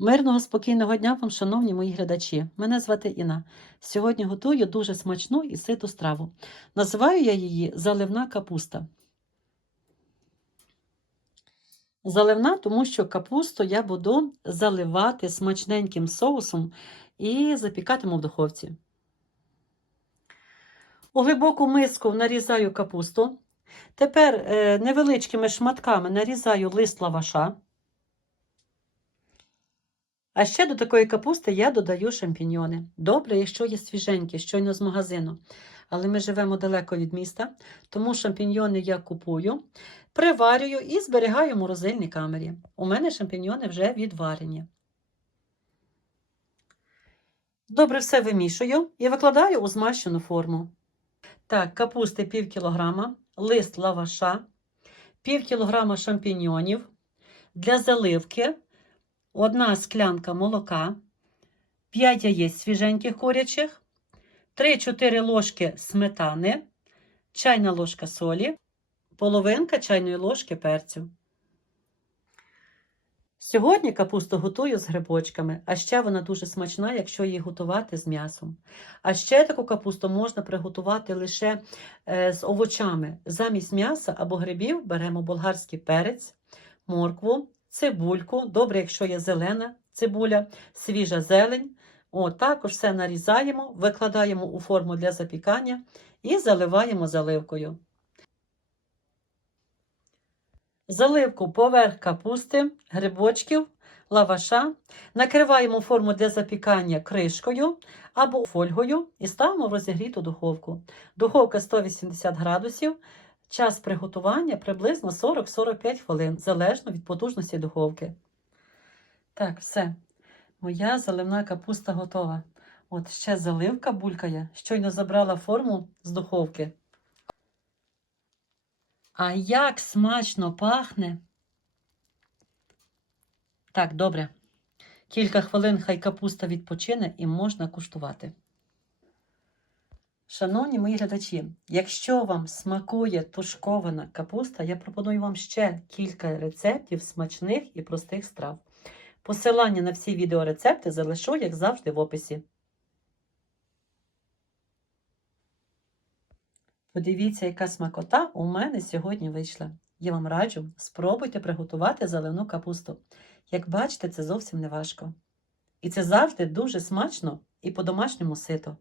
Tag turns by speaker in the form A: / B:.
A: Мирного спокійного дня вам, шановні мої глядачі. Мене звати Інна. Сьогодні готую дуже смачну і ситу страву. Називаю я її заливна капуста. Заливна, тому що капусту я буду заливати смачненьким соусом і запікатиму в духовці. У глибоку миску нарізаю капусту. Тепер е, невеличкими шматками нарізаю лист лаваша. А ще до такої капусти я додаю шампіньйони. Добре, якщо є свіженькі, щойно з магазину. Але ми живемо далеко від міста, тому шампіньйони я купую, приварюю і зберігаю в морозильній камері. У мене шампіньйони вже відварені. Добре все вимішую і викладаю у змащену форму. Так, капусти пів кілограма, лист лаваша, пів кілограма шампіньйонів. Для заливки одна склянка молока, 5 яєць свіженьких курячих, 3-4 ложки сметани, чайна ложка солі, половинка чайної ложки перцю. Сьогодні капусту готую з грибочками, а ще вона дуже смачна, якщо її готувати з м'ясом. А ще таку капусту можна приготувати лише е, з овочами. Замість м'яса або грибів беремо болгарський перець, моркву, цибульку. Добре, якщо є зелена цибуля, свіжа зелень. О, також все нарізаємо, викладаємо у форму для запікання і заливаємо заливкою. Заливку поверх капусти, грибочків, лаваша. Накриваємо форму для запікання кришкою або фольгою і ставимо в розігріту духовку. Духовка 180 градусів. Час приготування приблизно 40-45 хвилин, залежно від потужності духовки. Так, все. Моя заливна капуста готова. От ще заливка булькає. Щойно забрала форму з духовки. А як смачно пахне. Так, добре. Кілька хвилин хай капуста відпочине і можна куштувати. Шановні мої глядачі, якщо вам смакує тушкована капуста, я пропоную вам ще кілька рецептів смачних і простих страв. Посилання на всі відеорецепти залишу, як завжди, в описі. Подивіться, яка смакота у мене сьогодні вийшла. Я вам раджу, спробуйте приготувати заливну капусту. Як бачите, це зовсім не важко. І це завжди дуже смачно і по-домашньому сито.